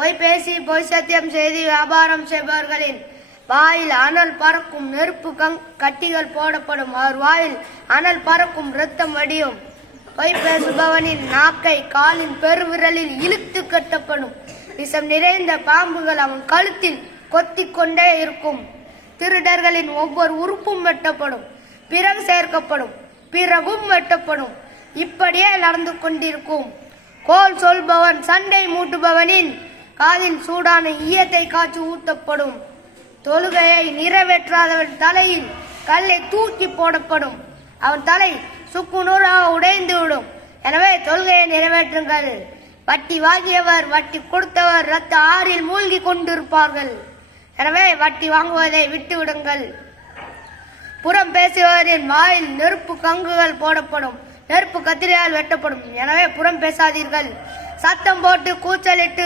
பொய் பேசி பொய் சத்தியம் செய்து வியாபாரம் செய்பவர்களின் வாயில் அனல் பறக்கும் நெருப்பு கட்டிகள் போடப்படும். அவர் வாயில் அனல் பறக்கும் இரத்தம் வடியும். பொய் பேசுபவனின் நாக்கை காலின் பெருவிரலில் இழுத்து கட்டப்படும். விஷம் நிறைந்த பாம்புகள் அவன் கழுத்தில் கொத்திக் கொண்டே இருக்கும். திருடர்களின் ஒவ்வொரு உறுப்பும் வெட்டப்படும், பிறகு சேர்க்கப்படும், பிறகும் வெட்டப்படும். இப்படியே நடந்து கொண்டிருக்கும். கோல் சொல்பவன் சண்டை மூட்டுபவனின் காதில் சூடான ஈயத்தை காய்ச்சி ஊட்டப்படும். தொழுகையை நிறைவேற்றாதவன் தலையில் கல்லை தூக்கி போடப்படும். அவன் தலை சுக்குநூறாக உடைந்து விடும். எனவே தொழுகையை நிறைவேற்றுங்கள். வட்டி வாங்கியவர் வட்டி கொடுத்தவர் ரத்த ஆறில் மூழ்கி கொண்டிருப்பார்கள். எனவே வட்டி வாங்குவதை விட்டுவிடுங்கள். புறம் பேசுபவரின் வாயில் நெருப்பு கங்குகள் போடப்படும், நெருப்பு கத்திரியால் வெட்டப்படும். எனவே புறம் பேசாதீர்கள். சத்தம் போட்டு கூச்சலிட்டு